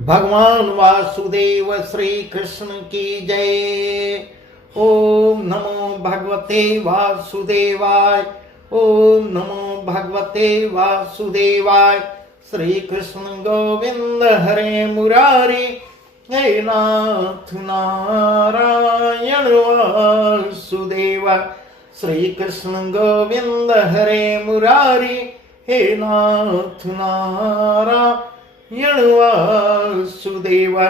भगवान वासुदेव श्री कृष्ण की जय। ओम नमो भगवते वासुदेवाय। ओम नमो भगवते वासुदेवाय। श्री कृष्ण गोविंद हरे मुरारी, हे नाथ नारायण वासुदेव। श्री कृष्ण गोविंद हरे मुरारी, हे नाथ नारायण वासुदेव।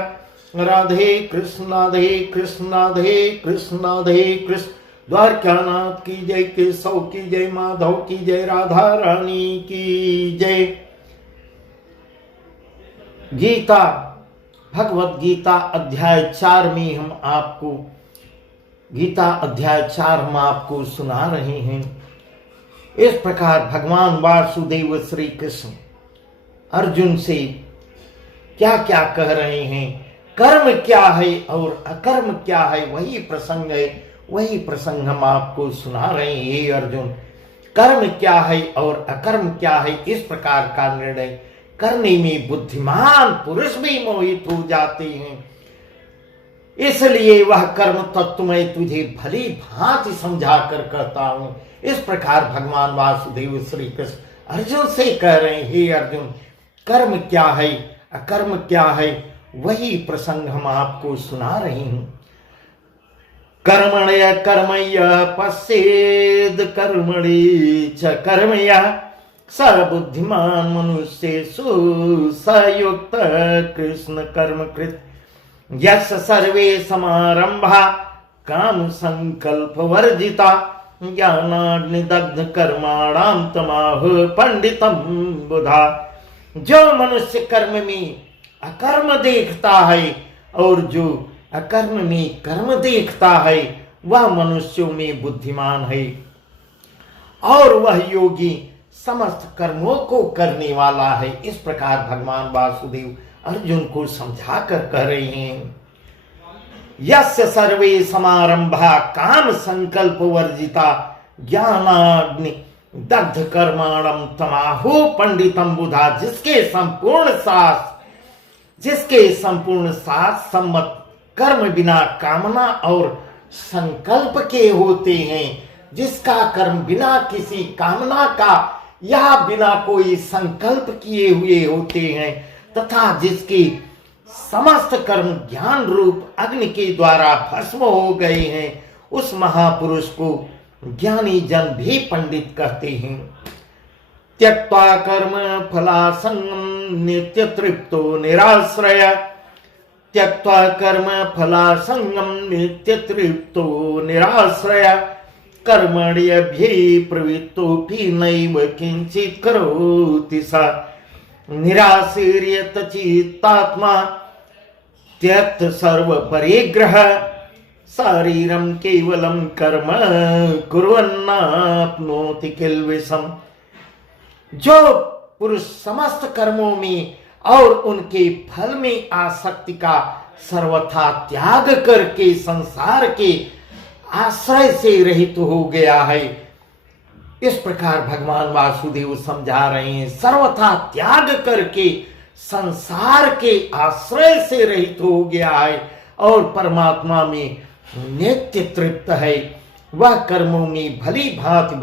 राधे कृष्ण राधे कृष्ण राधे कृष्ण राधे कृष्ण। द्वारकानाथ की जय, केशव की जय, माधव की जय, राधा रानी की जय। गीता, भगवत गीता अध्याय 4 में हम आपको सुना रहे हैं। इस प्रकार भगवान वासुदेव श्री कृष्ण अर्जुन से क्या क्या कह रहे हैं, कर्म क्या है और अकर्म क्या है, वही प्रसंग है। वही प्रसंग हम आपको सुना रहे हैं। हे अर्जुन, कर्म क्या है और अकर्म क्या है, इस प्रकार का निर्णय करने में बुद्धिमान पुरुष भी मोहित हो जाते हैं। इसलिए वह कर्म तत्व मैं तुझे भली भांति समझा कर कहता हूं। इस प्रकार भगवान वासुदेव श्री कृष्ण अर्जुन से कह रहे हैं, हे अर्जुन, कर्म क्या है अकर्म क्या है, वही प्रसंग हम आपको सुना रहे हैं। कर्मण्य कर्मय पश्येद कर्मणि च कर्मया स बुद्धिमान मनुष्येषु सयुक्त कृष्ण कर्म कृत। यस्य सर्वे समारंभा काम संकल्प वर्जिता ज्ञानाग्निदग्ध कर्माणाम तमाह पंडितम बुधा। जो मनुष्य कर्म में अकर्म देखता है और जो अकर्म में कर्म देखता है, वह मनुष्यों में बुद्धिमान है और वह योगी समस्त कर्मों को करने वाला है। इस प्रकार भगवान वासुदेव अर्जुन को समझा कर कह रहे हैं। यस्य सर्वे समारंभा काम संकल्प वर्जिता ज्ञानाग्नि दग्ध कर्माणम तमाहु पंडितम बुधा। जिसके संपूर्ण साथ सम्मत कर्म बिना कामना और संकल्प के होते हैं, जिसका कर्म बिना किसी कामना का या बिना कोई संकल्प किए हुए होते हैं, तथा जिसके समस्त कर्म ज्ञान रूप अग्नि के द्वारा भस्म हो गए हैं, उस महापुरुष को ज्ञानी जन भी पंडित कहते हैं। त्यक्त्वा कर्म फलासंगम नित्य तृप्तो निराश्रय। त्यक्त्वा कर्म फलासंगम नित्य तृप्तो निराश्रय। कर्मण्यभि प्रवृत्तोऽपि नैव किंचित् करोति स। निराशीर्यत चित्तात्मा त्यक्त सर्व परिग्रह। शारीरम केवलम कर्म कुर्वन्नाप्नोति किल्बिषम्। जो पुरुष समस्त कर्मों में और उनके फल में आसक्ति का सर्वथा त्याग करके संसार के आश्रय से रहित हो गया है, इस प्रकार भगवान वासुदेव समझा रहे हैं। सर्वथा त्याग करके संसार के आश्रय से रहित हो गया है और परमात्मा में नित्य तृप्त है। वह कर्मों में भली भांति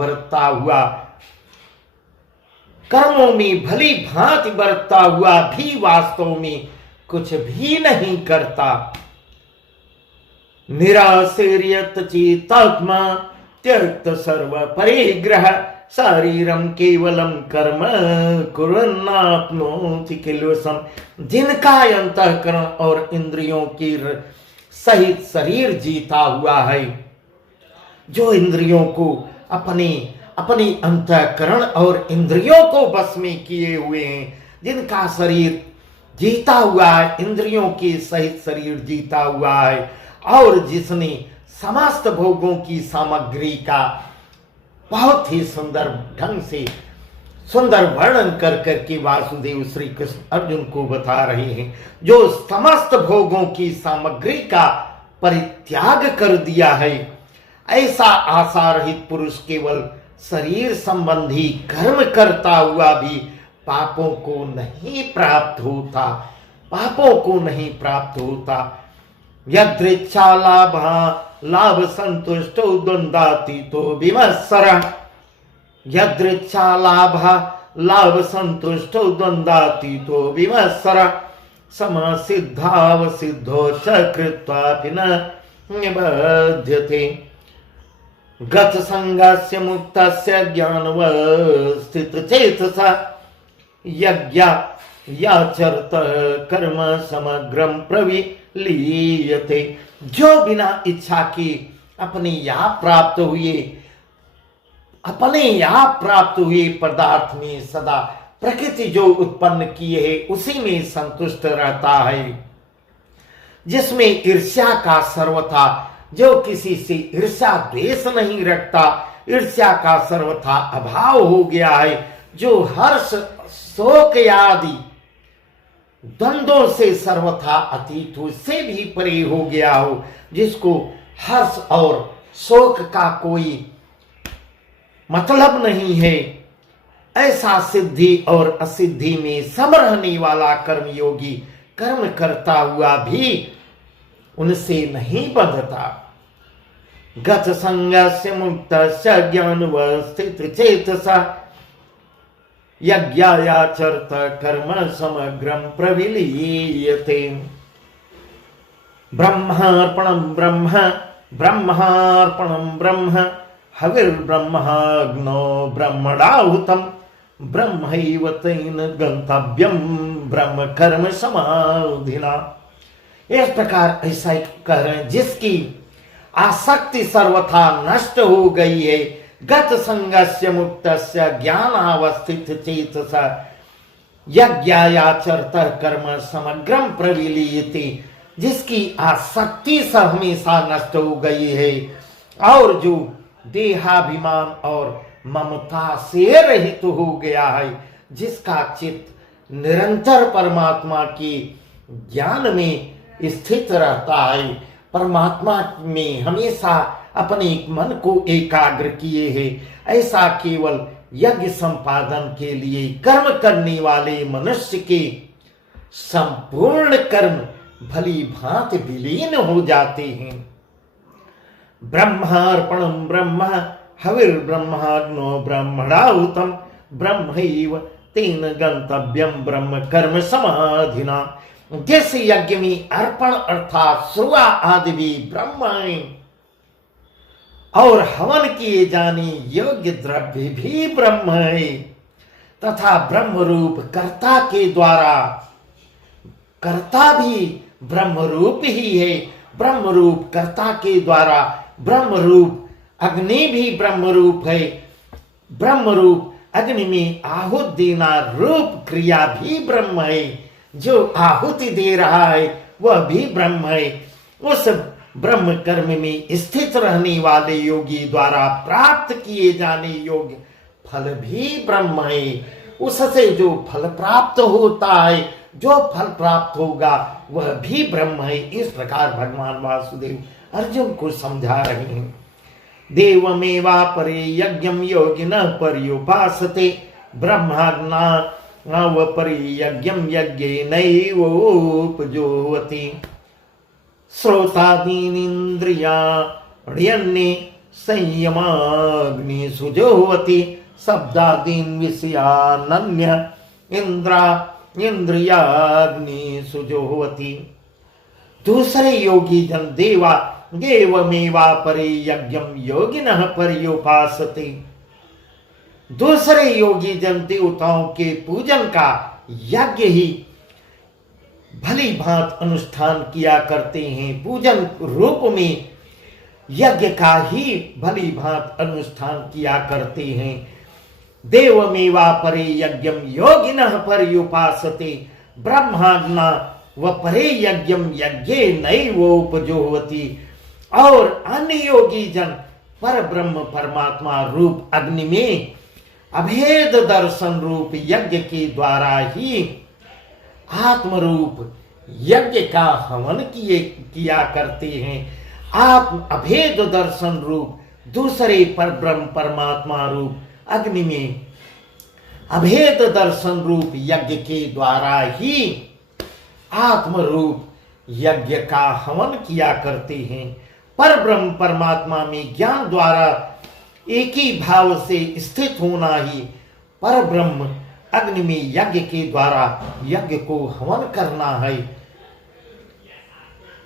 बरतता हुआ भी वास्तव में कुछ भी नहीं करता। निराशीर्यत चित्तात्मा त्यक्त सर्व परिग्रह। शारीरम केवलम कर्म कुर्वन्नाप्नोति किल्बिषम्। जिनका अंतःकरण और इंद्रियों की सहित शरीर जीता हुआ है, जो इंद्रियों को अपनी अंतःकरण और इंद्रियों को बस में किए हुए हैं, जिनका शरीर जीता हुआ है, इंद्रियों के सहित शरीर जीता हुआ है, और जिसने समस्त भोगों की सामग्री का बहुत ही सुंदर ढंग से सुंदर वर्णन कर करके वासुदेव श्री कृष्ण अर्जुन को बता रहे हैं। जो समस्त भोगों की सामग्री का परित्याग कर दिया है, ऐसा आशा रहित पुरुष केवल शरीर संबंधी कर्म करता हुआ भी पापों को नहीं प्राप्त होता। पापों को नहीं प्राप्त होता। यदृच्छा लाभ लाभ संतुष्टो द्वंद्वातीतो विमत्सरः। यदृच्छा लाभ लाभ संतुष्टो द्वंद्वातीतो विमत्सरः। समसिद्धावसिद्धो च कृत्वापि न निबध्यते। गत संगस्य मुक्तस्य ज्ञानवस्थितचेतसा यज्ञाचरत कर्म समग्रम प्रविलीयते। जो बिना इच्छा के अपने यहाँ प्राप्त हुए पदार्थ में सदा प्रकृति जो उत्पन्न किए है उसी में संतुष्ट रहता है, जिसमें ईर्ष्या का सर्वथा, जो किसी से ईर्ष्या द्वेष नहीं रखता, ईर्ष्या का सर्वथा अभाव हो गया है, जो हर्ष शोक आदि द्वंद्वों से सर्वथा अतीत हो, से भी परे हो गया हो, जिसको हर्ष और शोक का कोई मतलब नहीं है, ऐसा सिद्धि और असिद्धि में सम रहने वाला कर्मयोगी कर्म करता हुआ भी उनसे नहीं बंधता। गत संगस्य मुक्तस्य ज्ञानवस्थितचेतसा यज्ञाचरत कर्म समग्रम प्रविलीयते। ब्रह्मार्पणं ब्रह्म हविर्ब्रह्माग्नो ब्रह्मणाहुतं ब्रह्मैव तेन गंतव्यम ब्रह्म कर्म समाधिना। इस प्रकार ऐसा कह रहे हैं, जिसकी आसक्ति सर्वथा नष्ट हो गई है। गत संगस्य मुक्तस्य ज्ञानावस्थित चेतसा यज्ञाचरत कर्म समग्रम प्रविलीयते। जिसकी आसक्ति सब हमेशा नष्ट हो गई है और जो देहाभिमान और ममता से रहित हो गया है, जिसका चित्त निरंतर परमात्मा के ज्ञान में स्थित रहता है, परमात्मा में हमेशा अपने मन को एकाग्र किए है, ऐसा केवल यज्ञ संपादन के लिए कर्म करने वाले मनुष्य के संपूर्ण कर्म भली भांति विलीन हो जाते हैं। ब्रह्मार्पणं ब्रह्म हविर्ब्रह्माग्नो ब्रह्मणाहुतं ब्रह्मैव तेन गंतव्यम ब्रह्म कर्म समाधिना। जिस यज्ञ में अर्पण अर्थात श्रुआ आदि भी ब्रह्म है और हवन किए जाने योग्य द्रव्य भी ब्रह्म है तथा ब्रह्म रूप कर्ता के द्वारा कर्ता भी ब्रह्म रूप ही है। ब्रह्म रूप कर्ता के द्वारा ब्रह्म रूप अग्नि भी ब्रह्म रूप है। ब्रह्म रूप अग्नि में आहुति देना रूप क्रिया भी ब्रह्म है। जो आहुति दे रहा है वह भी ब्रह्म है। उस ब्रह्म कर्म में स्थित रहने वाले योगी द्वारा प्राप्त किए जाने योग्य फल भी ब्रह्म है। उससे जो फल प्राप्त होता है, जो फल प्राप्त होगा वह भी ब्रह्म है। इस प्रकार भगवान वासुदेव अर्जुन को समझा रहे हैं। देवमेवा परे यज्ञम योगिनः पर्युपासते ब्रह्माज्ञा व परे यज्ञम यज्ञेनैवोपजुह्वति। श्रोतादीनिन्द्रियाण्यन्ये संयमाग्नि सुजुह्वति। शब्दादीन् विषयानन्य इंद्रियाग्नि सुजुह्वति। दूसरे योगी जन देवमेवा परे यज्ञम योगिनः पर्युपासते। दूसरे योगी जन देवताओं के पूजन का यज्ञ ही भली भांत अनुष्ठान किया करते हैं। पूजन रूप में यज्ञ का ही भली भांत अनुष्ठान किया करते हैं। देवमेवा परे यज्ञम योगिनः पर्युपासते ब्रह्माज्ञा व परे यज्ञम यज्ञेनैवोपजुह्वति। और अन्य योगी जन पर ब्रह्म परमात्मा रूप अग्नि में अभेद दर्शन रूप यज्ञ के द्वारा ही आत्म रूप यज्ञ का हवन किया करते हैं। आत्म अभेद दर्शन रूप दूसरे पर ब्रह्म परमात्मा रूप अग्नि में अभेद दर्शन रूप यज्ञ के द्वारा ही आत्म रूप यज्ञ का हवन किया करते हैं। पर ब्रह्म परमात्मा में ज्ञान द्वारा एक ही भाव से स्थित होना ही पर ब्रह्म अग्नि में यज्ञ के द्वारा यज्ञ को हवन करना है।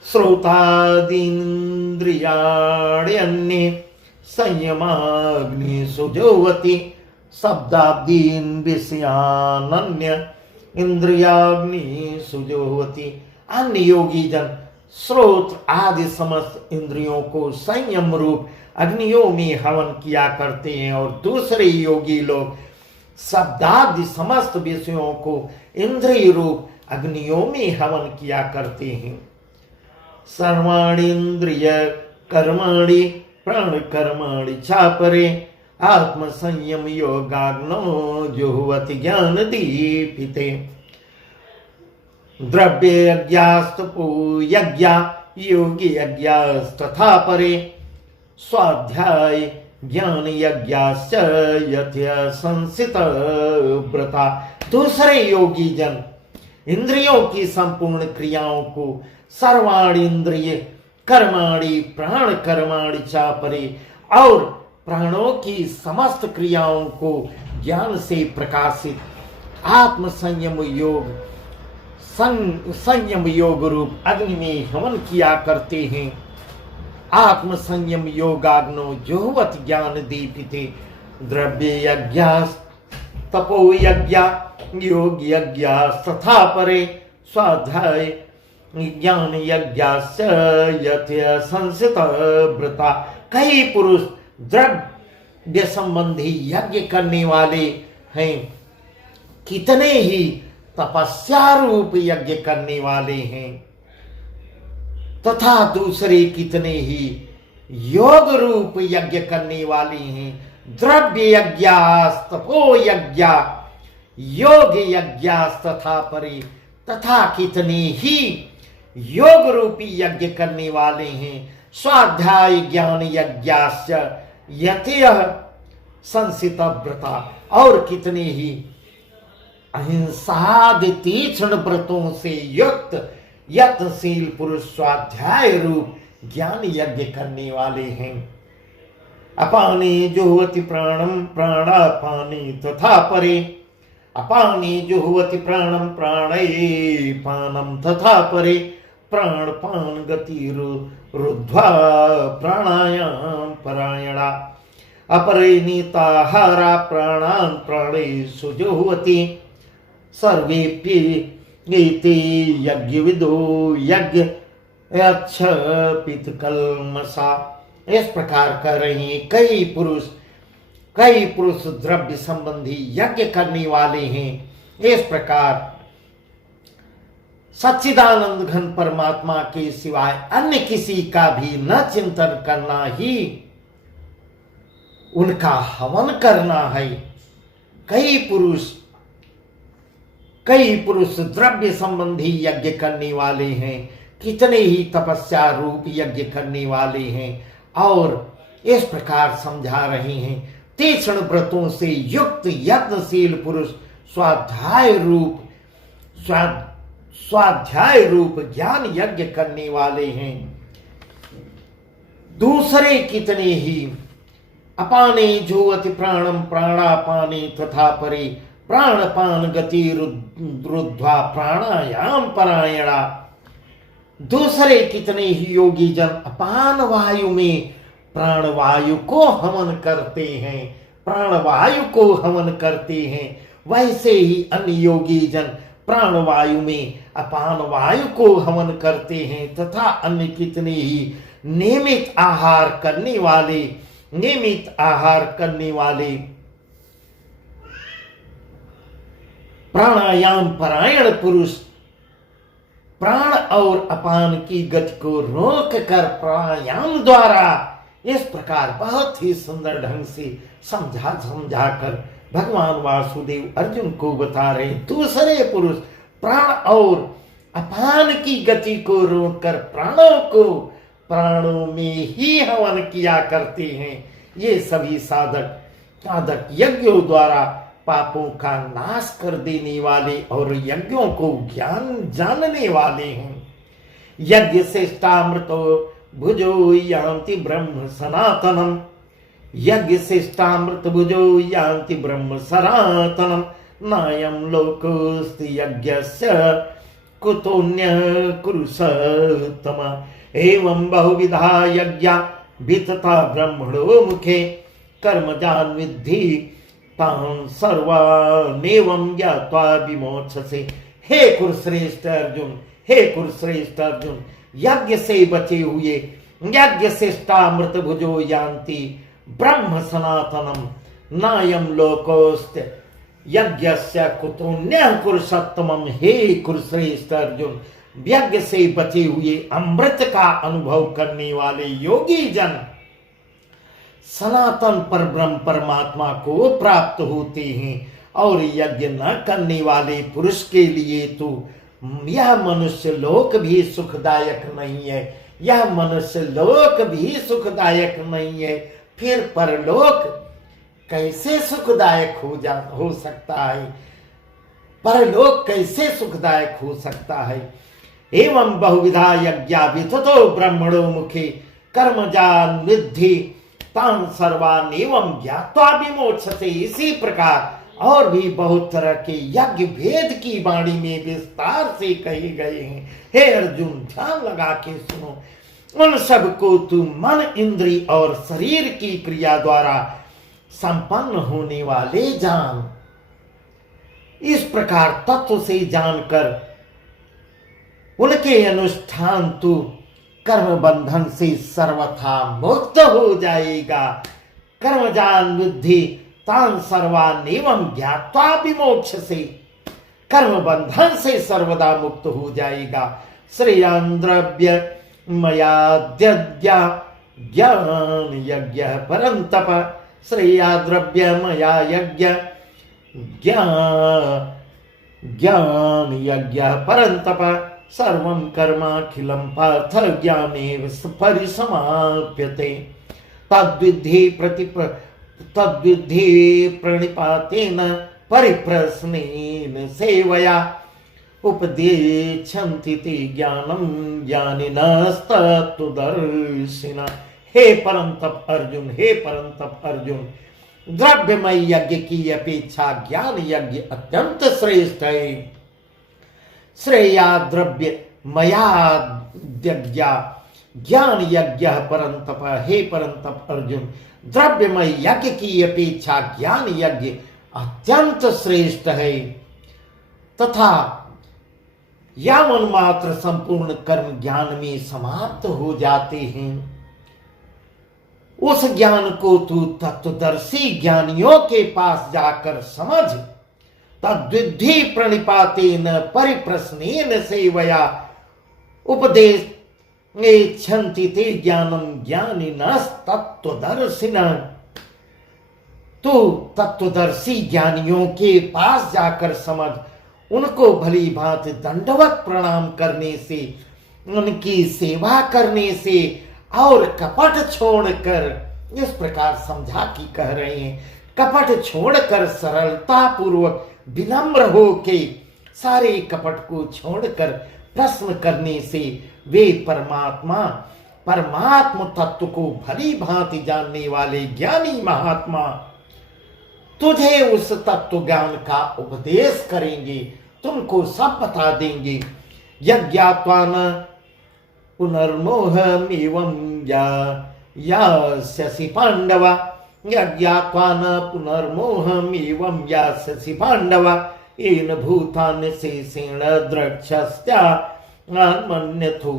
श्रोतादीन्द्रियाणि अन्ये संयमाग्नि सुजोवति शब्दादीन विषयानन्य इंद्रियाग्नि सुजोवति। अन्य योगी जन श्रोत आदि समस्त इंद्रियों को संयम रूप अग्नियों में हवन किया करते हैं और दूसरे योगी लोग शब्दादि समस्त विषयों को इंद्रिय रूप अग्नियों में हवन किया करते हैं। सर्वाणि इंद्रिय कर्माणि प्राण कर्माणि चापरे आत्म संयम योगाग्नो जुह्वति ज्ञान दीपिते। द्रव्य यज्ञास्तपो यज्ञा योगी यज्ञास्तथा परे स्वाध्याय ज्ञान यज्ञाश्च यथ्य संसित व्रता। दूसरे योगी जन इंद्रियों की संपूर्ण क्रियाओं को सर्वाणि इंद्रिय कर्माणि प्राण कर्माणि चापरे और प्राणों की समस्त क्रियाओं को ज्ञान से प्रकाशित आत्म संयम योग संयम योग रूप अग्नि में हवन किया करते हैं। आत्म संयम योगाग्नो जुह्वति ज्ञान दीपिते। द्रव्य यज्ञास तपो यज्ञा योग यज्ञास्तथा परे स्वाध्याय ज्ञान यज्ञाश्च यथ्य संसित व्रता। कई पुरुष द्रव्य संबंधी यज्ञ करने वाले हैं, कितने ही तपस्या रूप यज्ञ करने वाले हैं तथा दूसरे कितने ही योग रूप यज्ञ करने वाले हैं। द्रव्य यज्ञास्तपो यज्ञा योग यज्ञास्तथा परे तथा कितने ही योग रूपी यज्ञ करने वाले हैं। स्वाध्याय ज्ञान यज्ञाश्च यथ्य संसित व्रता और कितने ही अहिंसादि तीक्ष्ण व्रतों से युक्त यत्नशील पुरुष स्वाध्याय रूप ज्ञान यज्ञ करने वाले हैं। अपाने जुह्वति प्राणम प्राणापाने तथा परे अपाने जुह्वति प्राणम प्राणे पानम तथा परे प्राणपान गति रुद्ध्वा प्राणायाम परायणा अपरे नीताहारा प्राणान प्राणे सुजुह्वति सर्वेप्य एते यज्ञविदो यज्ञ पितकल्मषा। इस प्रकार कर रहे हैं कई पुरुष द्रव्य संबंधी यज्ञ करने वाले हैं। इस प्रकार सच्चिदानंद घन परमात्मा के सिवाय अन्य किसी का भी न चिंतन करना ही उनका हवन करना है। कई पुरुष द्रव्य संबंधी यज्ञ करने वाले हैं, कितने ही तपस्या रूप यज्ञ करने वाले हैं और इस प्रकार समझा रहे हैं। तीक्ष्ण व्रतों से युक्त यत्नशील पुरुष स्वाध्याय रूप ज्ञान यज्ञ करने वाले हैं। दूसरे कितने ही अपाने जुह्वति प्राणम प्राणापाने तथा परे प्राणपान गति रुद्ध्वा प्राणायाम परायणा। दूसरे कितने ही योगी जन अपान वायु में प्राणवायु को हवन करते हैं, प्राणवायु को हवन करते हैं। वैसे ही अन्य योगी जन प्राणवायु में अपान वायु को हवन करते हैं तथा अन्य कितने ही नियमित आहार करने वाले प्राणायाम परायण पुरुष प्राण और अपान की गति को रोक कर प्राणायाम द्वारा इस प्रकार बहुत ही सुंदर ढंग से समझा कर भगवान वासुदेव अर्जुन को बता रहे। दूसरे पुरुष प्राण और अपान की गति को रोककर प्राणों में ही हवन किया करते हैं। ये सभी साधक यज्ञों द्वारा पापों का नाश कर देने वाले और यज्ञों को ज्ञान जानने वाले हैं। यज्ञ श्रेष्ठामृतो भुजो यान्ति ब्रह्म सनातनम, यज्ञ श्रेष्ठामृत भुजो यान्ति ब्रह्म सनातनम, नायं लोकोस्ति यज्ञस्य कुतोऽन्य कुरुषोत्तम। एवं बहुविधा यज्ञा वितता ब्रह्मणो मुखे, कर्मजान् विद्धि तान् सर्वानेवं ज्ञात्वा विमोक्षसे। हे कुरुश्रेष्ठ अर्जुन, हे कुरुश्रेष्ठ अर्जुन, यज्ञ से बचे हुए यज्ञ श्रेष्ठामृत भुजो यान्ति ब्रह्म सनातनम, नायं लोकोस्त्य यज्ञस्य कुतोऽन्यः कुरुषोत्तमम्। हे कुरुश्रेष्ठ अर्जुन, यज्ञ से बचे हुए अमृत का अनुभव करने वाले योगी जन सनातन पर ब्रह्म परमात्मा को प्राप्त होते हैं। और यज्ञ न करने वाले पुरुष के लिए तो यह मनुष्य लोक भी सुखदायक नहीं है, यह मनुष्य लोक भी सुखदायक नहीं है, फिर परलोक कैसे सुखदायक हो सकता है, परलोक कैसे सुखदायक हो सकता है। एवं बहुविधा यज्ञा विततो ब्रह्मणो मुखे, कर्मजान् विद्धि तान् सर्वान् एवं ज्ञात्वा विमोक्षसे। इसी प्रकार और भी बहुत तरह के यज्ञ भेद की वाणी में विस्तार से कहे गए हैं। हे अर्जुन, ध्यान लगा के सुनो, उन सब को तू मन, इंद्री और शरीर की क्रिया द्वारा संपन्न होने वाले जान। इस प्रकार तत्व से जानकर उनके अनुष्ठान तू कर्म बंधन से सर्वथा मुक्त हो जाएगा। कर्मजान् विद्धि तान् सर्वान् एवं ज्ञात्वा विमोक्षसे, कर्म बंधन से सर्वदा मुक्त हो जाएगा। श्रेयान् द्रव्य मयाद्यज्ञा ज्ञान यज्ञ परंतप, श्रेया द्रव्य मया यज्ञ ज्ञान यज्ञ परंतप, सर्वं कर्माखिलं पार्थ ज्ञानेन परिसमाप्यते। तद्विद्धि प्रणिपातेन परिप्रश्नेन सेवया, उपदेच्छन्ति ते ज्ञानं ज्ञानिनस्तत्त्वदर्शिनः। हे परंतप अर्जुन, हे परंतप अर्जुन, द्रव्यमय यज्ञ की अपेक्षा ज्ञान यज्ञ अत्यंत श्रेष्ठ है। श्रेया द्रव्य मयाद्यज्ञ ज्ञान यज्ञ परंतप, हे परंतप अर्जुन, द्रव्यमय यज्ञ की अपेक्षा ज्ञान यज्ञ अत्यंत श्रेष्ठ है। तथा यावन मात्र संपूर्ण कर्म ज्ञान में समाप्त हो जाते हैं। उस ज्ञान को तू तत्वदर्शी ज्ञानियों के पास जाकर समझ। तद्विद्धि प्रणिपातेन परिप्रश्नेन सेवया, उपदेच्छन्ति ते ज्ञानं ज्ञानिनस्तत्त्वदर्शिनः। तू तत्वदर्शी ज्ञानियों के पास जाकर समझ, उनको भली भांति दंडवत प्रणाम करने से, उनकी सेवा करने से और कपट छोड़कर, इस प्रकार समझा कि कह रहे हैं, कपट छोड़कर सरलता पूर्वक विनम्र हो के सारे कपट को छोड़कर प्रश्न करने से वे परमात्म तत्व को भली भांति जानने वाले ज्ञानी महात्मा तुझे उस तत्व ज्ञान का उपदेश करेंगे, तुमको सब बता देंगे। यज्ञात्वान पुनर्मोहमेवं यास्यसि पांडव, यज्ञात्वान पुनर्मोहमेवं यास्यसि पांडव, येन भूतानि शेषेण द्रक्ष्यस्त्यात्मन्यथो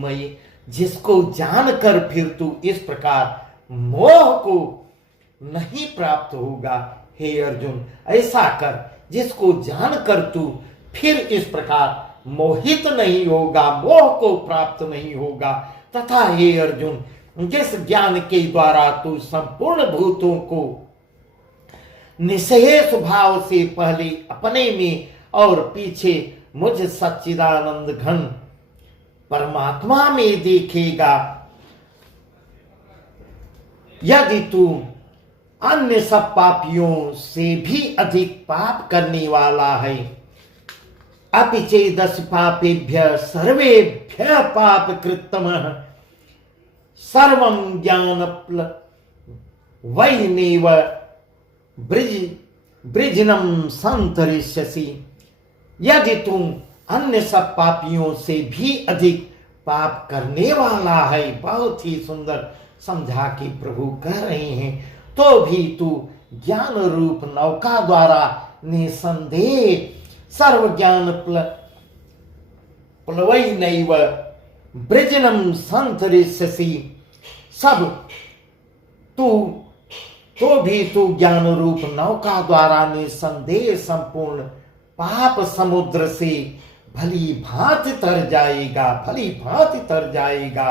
मयि। जिसको जानकर फिर तू इस प्रकार मोह को नहीं प्राप्त होगा, हे अर्जुन ऐसा कर, जिसको जानकर तू फिर इस प्रकार मोहित नहीं होगा, मोह को प्राप्त नहीं होगा। तथा हे अर्जुन, जिस ज्ञान के द्वारा तू संपूर्ण भूतों को निःशेष भाव से पहले अपने में और पीछे मुझ सच्चिदानंद घन परमात्मा में देखेगा। यदि तू अन्य सब पापियों से भी अधिक पाप करने वाला है। अपि चेदस्य पापेभ्य सर्वेभ्य पाप कृतमः सर्वं ज्ञान वैनेव ब्रिजनम संतरिष्यसि। यदि तुम अन्य सब पापियों से भी अधिक पाप करने वाला है, बहुत ही सुंदर समझा के प्रभु कह रहे हैं, तो भी तू ज्ञान रूप नौका द्वारा निसंदेह सर्व ज्ञान प्लवैनैव ब्रिजनम संतरिष्यसि। सब तो भी तू ज्ञान रूप नौका द्वारा निसंदेह संपूर्ण पाप समुद्र से भली भांति तर जाएगा, भली भांति तर जाएगा।